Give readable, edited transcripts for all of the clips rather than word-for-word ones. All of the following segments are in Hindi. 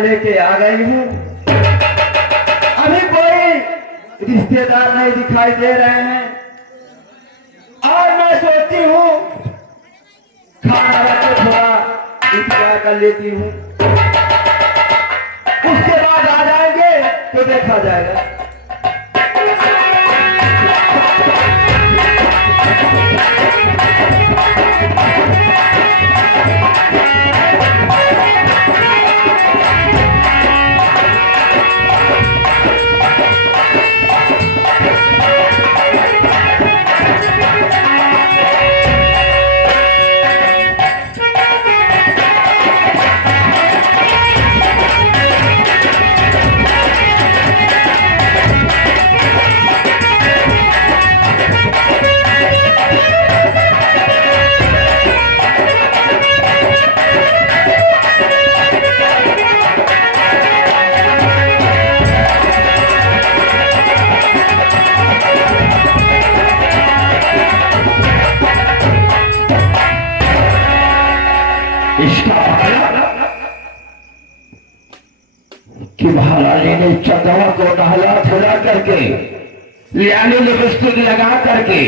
लेके आ गई हूँ। अभी कोई रिश्तेदार नहीं दिखाई दे रहे हैं और मैं सोचती हूँ खाना रख के थोड़ा इंतजार कर लेती हूँ, उसके बाद आ जाएंगे तो देखा जाएगा। कि महारानी ने चंदवा को नहला धुला करके लियानी लिपस्टिक लगा करके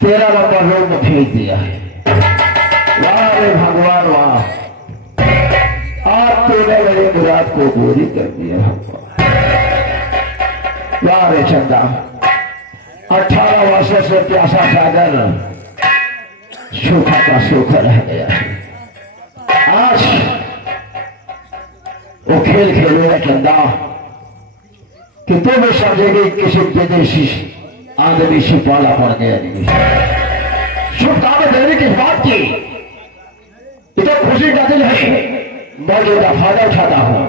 13 नंबर रूम में भेज दिया है। वाह रे भगवान वाह, आप तूने मेरी मुराद को पूरी कर दिया भगवान। वाह रे चंदा, 18 वर्षों से प्यासा सागर सूखा का सूखा रह गया है। आज वो खेल खेलेगा चंदा कि तुम भी समझेगी किसी विदेशी आदमी से पाला पड़ गया। शुभकामना देने की बात की तो खुशी का दिल है, मौजूदा फायदा उठाता हूं।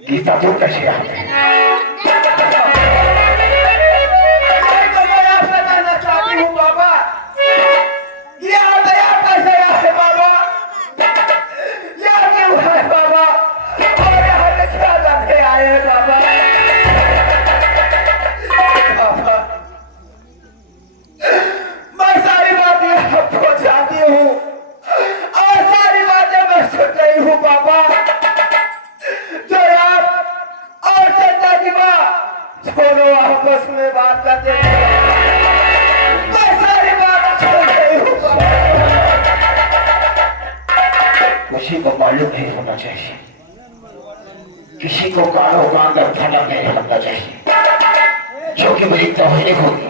गीता तो कैसे आ गई? आपस में बात करते मैं सारी बात छोड़ गई हूँ। किसी को मालूम नहीं होना चाहिए, किसी को कानों का अंदर फलक नहीं रखना चाहिए। जो कि मेरी तोहिनी होगी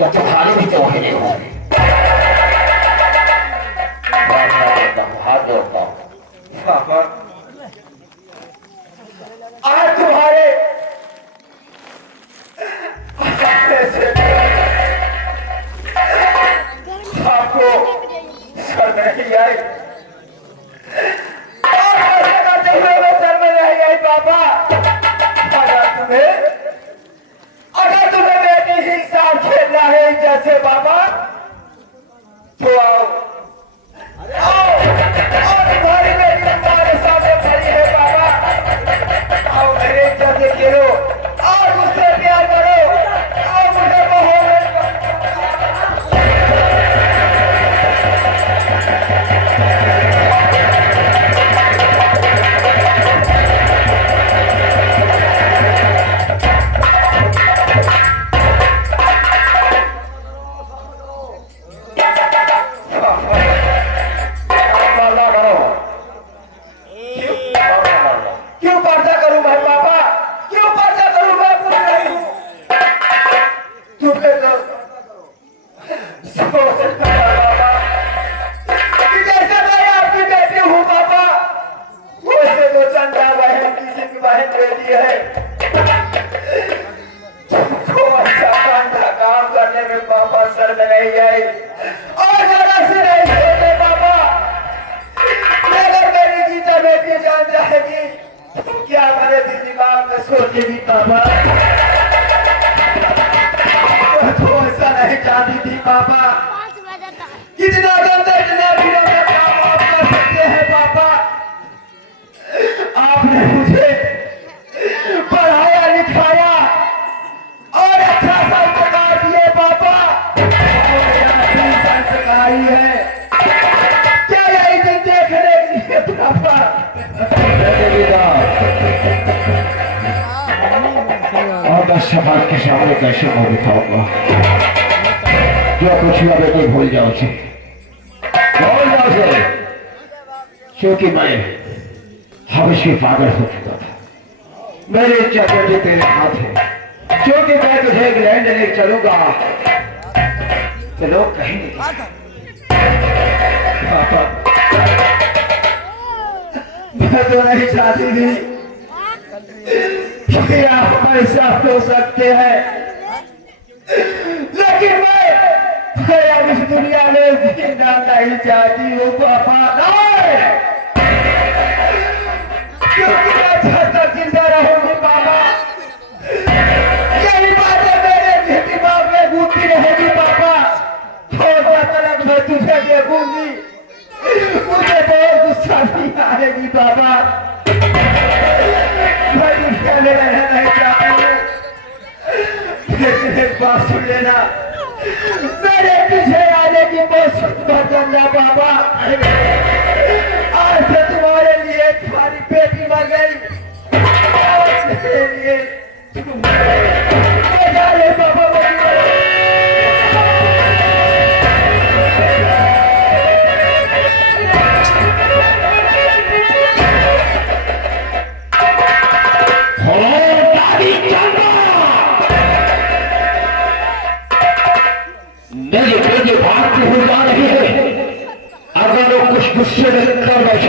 या तुम्हारी भी तोहिनी होगी। हाथ जोड़ता हूँ आज तुम्हारे आपको सर नहीं आई सर में रह गई बाबा। अगर तुम्हें बेटी ही साथ खेलना है जैसे बाबा तो आओ तुम्हारी बेटी हमारे सामने खड़ी है बाबा। आओ मेरे जैसे खेलो और मुझसे प्यार करो और मुझे उम्र में नहीं आई और जरा से नहीं छोटे बाबा। अगर मेरी गीता बेटी जान जाएगी तो क्या करे दीदी बाप में सोचेगी बाबा। तो ऐसा नहीं चाहती थी पापा। कितना गंदा इतना गिरा काम आप कर सकते हैं पापा। आपने मुझे पढ़ाया लिखाया और अच्छा संस्कार दिए पापा। संस्कारी है क्या यही दिन देखने के लिए पापा। और मैं समाज के सामने कैसे मुंह दिखाऊंगा। जो कुछ हुआ बेटे भूल जाओ उसे, भूल जाओ उसे, क्योंकि मैं हमेशा पागल हो चुका था। मेरे इच्छा तेरे हाथ है, क्योंकि मैं तुझे इंग्लैंड लेने चलूंगा तो लोग कहेंगे पापा मैं तो नहीं चाहती थी कि आप ऐसा हो सकते हैं, लेकिन मैं अब इस दुनिया में जिंदा नहीं चाहती हूँ पापा। क्योंकि मैं जब तक जिंदा रहूंगी पापा यही बातें मेरे दिमाग में घूमती रहेगी पापा। और जब तक मैं तुझे देखूंगी मुझे बहुत गुस्सा भी आएगी पापा। मैं दुनिया में रहना नहीं चाहती हूँ। लेकिन एक बात सुन लेना, मेरे पीछे आने की बहुत करना पापा। आज से तुम्हारे लिए तुम्हारी बेटी मर गई और मेरे लिए तुम पापा। मेरी बेटी भागती हुई जा रही है। अगर वो कुछ गुस्से में कर बैठे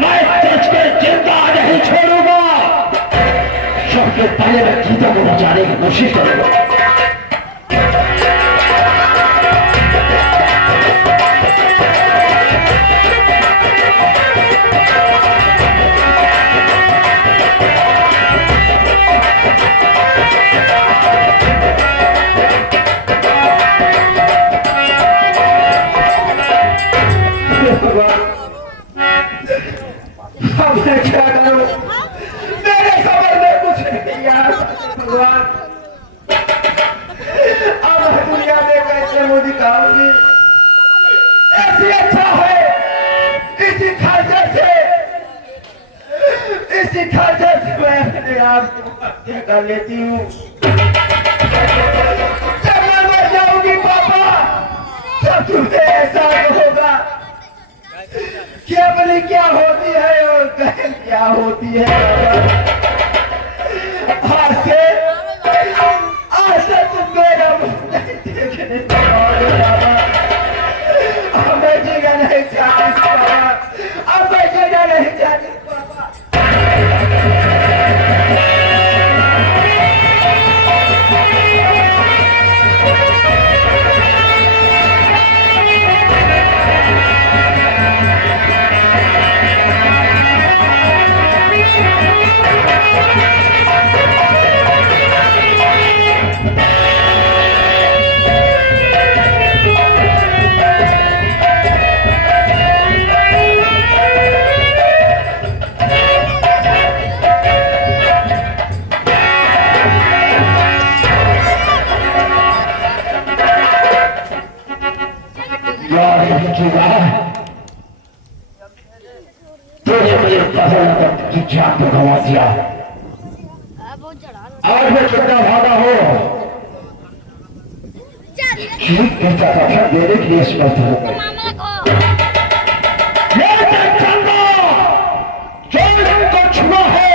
मैं तुझको जिंदा नहीं छोड़ूंगा। सबसे पहले मैं गीता को बचाने की कोशिश करूंगा। मैं क्या करूं, मेरे समझ में कुछ नहीं यार भगवान। अब मैं दुनिया में कैसे मुंह दिखाऊंगी। ऐसी अच्छा है इसी खर्चे से मैं अपने आप को हत्या कर लेती हूँ। जब मैं मर जाऊंगी पापा तब तुम्हें ऐसा होगा कि अपनी क्या होती है और बहन क्या होती है। आज से तुम मेरा मुंह नहीं देखने पाओगे बाबा। अब मैं जीना नहीं चाहती बाबा, अब मैं जीना नहीं चाहती बाबा। तूने मुझे फसल की जान को गंवा दिया। आज मैं कितना भागा हो देने के लिए समर्थ हो। जो छुआ है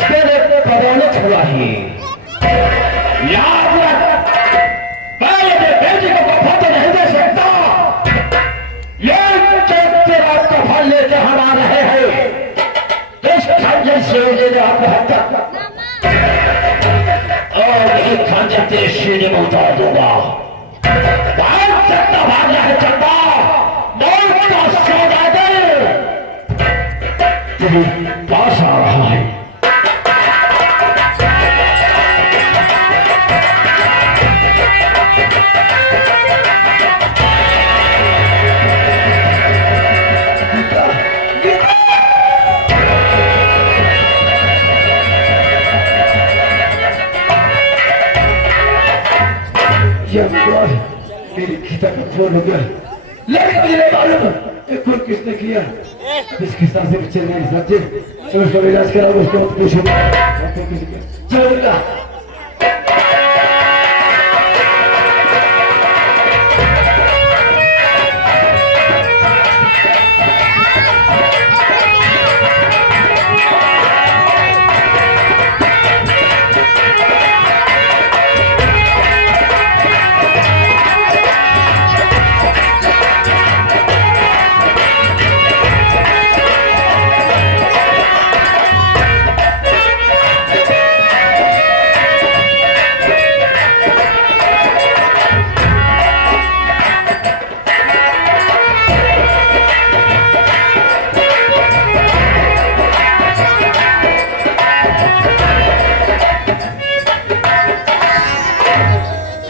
तेरे बदौलत हुआ ही। याद रख, मैं अपने बेटी को वफा तो नहीं दे सकता, ये तेरा वफा लेके हम आ रहे हैं। इस खंजर से आपको हत्या खंजर तेरे सीने में उतार दूंगा। चंदा भाग रहा है, चंदा मौत का सौदागर तेरे पास आ रहा है। मेरी गीता का फोन हो गया, लेकिन मुझे नहीं मालूम ये खून किसने किया। इस खिस्सा से बच्चे नहीं समझे। चलो उसका इलाज कराओ, उसको पूछो। चलो बेटा।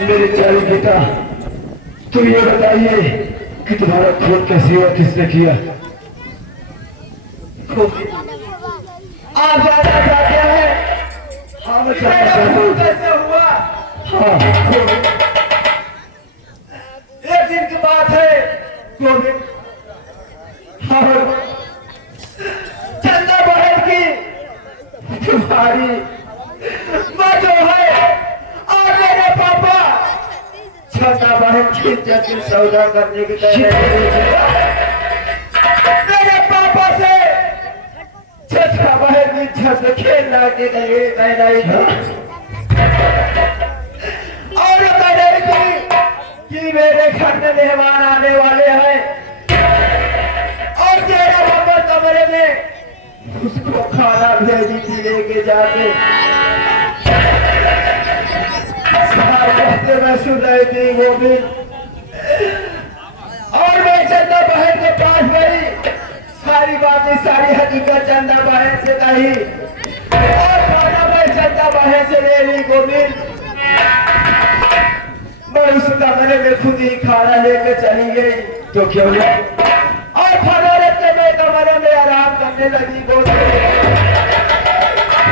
मेरे प्यारे बेटा, तुम ये बताइए कि तुम्हारा खून कैसे हुआ, किसने किया? आप जानना चाहते हैं? हाँ मैं जानना चाहता हूँ। कैसे हुआ? हाँ एक दिन की बात है गोविंद। हाँ चंदा बहन की तुम्हारी माँ जो है और मेरे पापा चंदा बहन की जटिल सौदा करने की मेरे पापा से चंदा बहन की छत खेलना के लिए कह रही थी और कह रही थी कि मेरे घर में मेहमान आने वाले हैं और तेरा मगर कमरे में उसको खाना भेजी थी लेके जाके। मैं सुन रही थी वो भी और मैं चंदा बहन के पास गई, सारी बातें सारी हकीकत चंदा बहन से कही और खाना मैं चंदा बहन से ले ली गोविंद। मैं उस कमरे में खुद ही खाना लेके चली गई तो क्या हुआ? और खाना लेके मैं कमरे में आराम करने लगी गोविंद।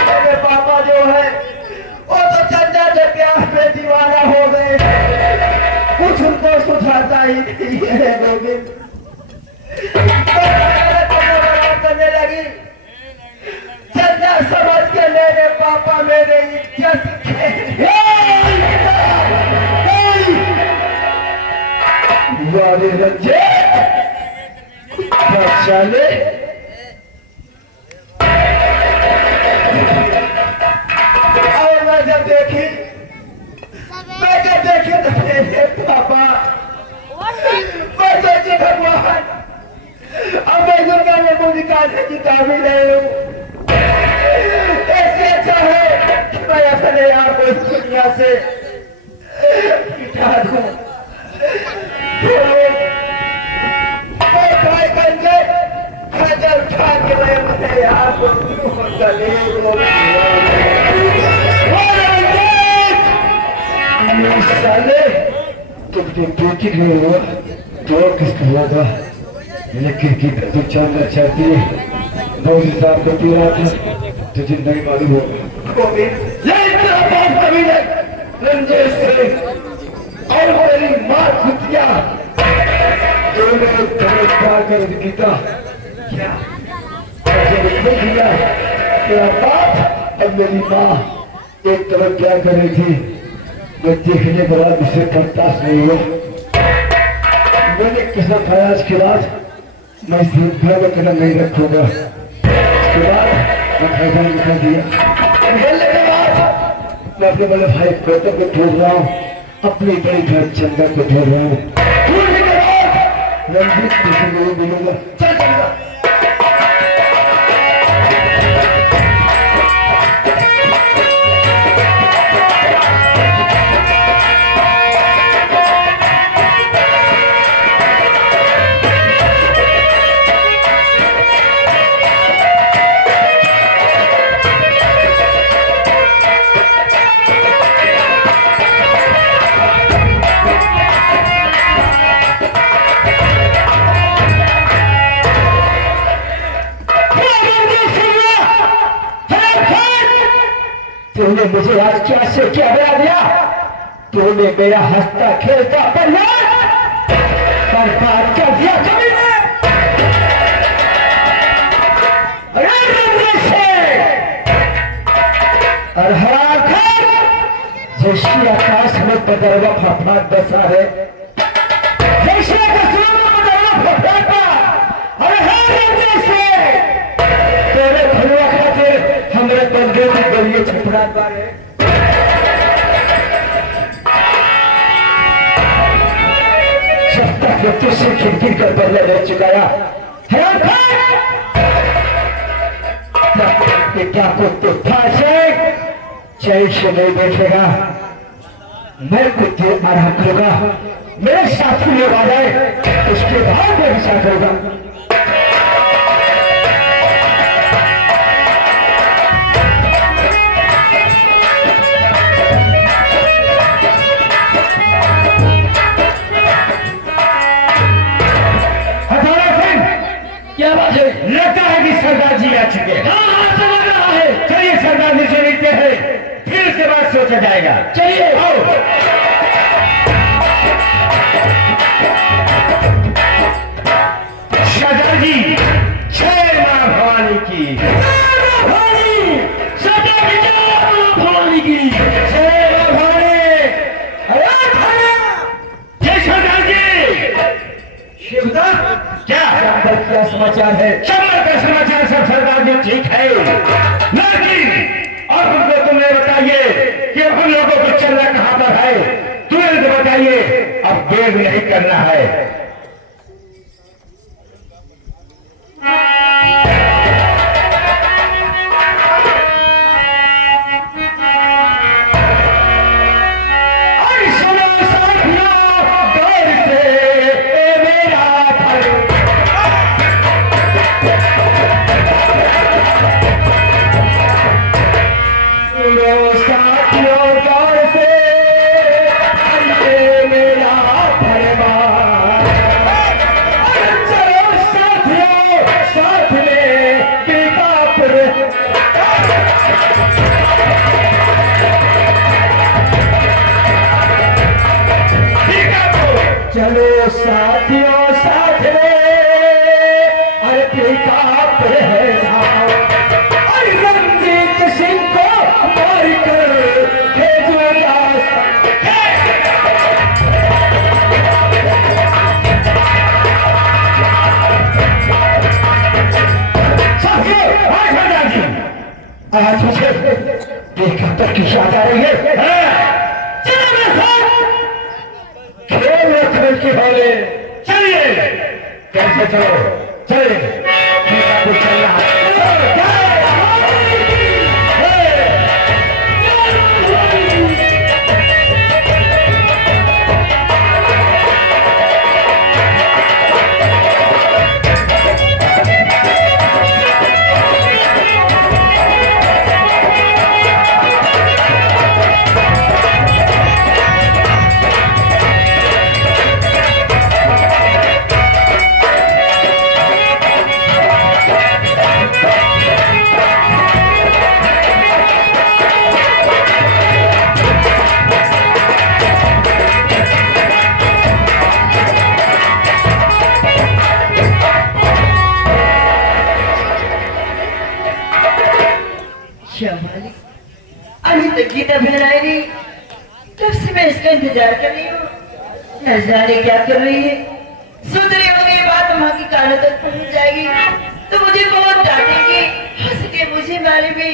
मेरे पापा जो है वो तो चंदा के प्यार में दीवाना हो गए, कुछ उनको सुझाता ही नहीं है गोविंद। करने लगी चंदा समझ के मेरे पापा मेरे इज्जत वाले रंजीत चले और मैं जब देखी तो मेरे पापा मैं सोची भगवान अब मैं दुनिया में मुझे निकालने की काबिल नहीं हूँ। ऐसे अच्छा है कि मैं अपने आप को इस दुनिया से मिटा दूं। खंजर उठा के मैं अपने आप को गले को साले तुमने बेटी नहीं हुआ तो किसका हुआ था? लेकिन की तू जानना चाहती है बहुत हिसाब को पीरा था तुझे नहीं मालूम होगा। रंजीत सिंह और मेरी माँ खुदिया दोनों तुम्हें प्यार कर गीता क्या तेरा बाप और मेरी माँ एक तरफ प्यार कर रही थी। मैं देखने के बाद उसे बर्दाश्त नहीं हुआ। मैंने कसम खाया आज के बाद मैं इस घर में कदम नहीं रखूंगा। उसके बाद मैं फैसला निकल दिया। निकलने के बाद मैं अपने बड़े भाई गौतम को ढूंढ रहा हूँ, अपनी बड़ी बहन चंदा को ढूंढ रहा हूँ। ढूंढने के बाद रंजीत किसी को मिलूंगा। चल चंदा तूने मुझे आज क्या से क्या बना दिया? तूने मेरा हंसता खेलता परिवार बर्बाद कर दिया कभी ने। और हरा कर जैसे आकाश में बदरवा फफाट बसा है, जैसे आकाश में बदरवा फफाटा और हर जैसे तेरे भलवा खातिर हमरे बंदे की गलिए छपड़ा बारे। जब तक तुझसे खिड़की का बदला ले चुकाया क्या कुत्ते फांसे चैन से नहीं बैठेगा। मैं कुत्ते आराम करूंगा, मेरे साथ में वादा है, उसके बाद मैं विचार करूंगा। क्या बात है? लगता है कि सरदार जी आ चुके हैं। हाँ समझ रहा है। चलिए सरदार जी से मिलते हैं, फिर उसके बाद सोचा जाएगा। चलिए आओ। सरदार जी जय मां भवानी की। भवानी सरदार जी भवानी की जय मां भवानी। जय सरदार जी। शिवदास क्या क्या समाचार है? चंबल का समाचार सब सरदार जी ठीक है, लेकिन और हमको तुमने बताइए कि हम लोगों को चलना कहां पर है। तुरंत बताइए, अब देर नहीं करना है। चलो साथियों साथ में, अरे पिकअप है धाम, अरे रंजीत सिंह को मार कर भेजूंगा। साथियों आज मुझे देखा तो की याद आ रही है। खेल के बोले चलिए, कैसे चलो चलिए, चलना अभी तक गीता बहन आई नहीं, कब से मैं इसका इंतजार कर रही हूँ। न जाने क्या कर रही है। सुन रही होगी ये बात वहां की कानों तक पहुंच जाएगी तो मुझे बहुत डांटेगी, हंस के मुझे मारेगी।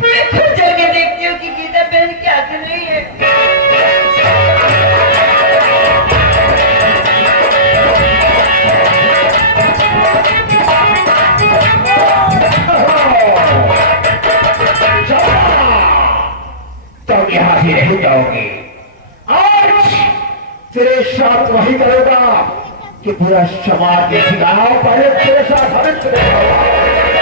मैं खुद जाके देखती हूँ कि गीता बहन क्या कर रही है। तो यहाँ से नहीं जाओगे, आज तेरे साथ वही करूंगा कि पूरा समाज के खिलाफ पहले तेरे साथ हमें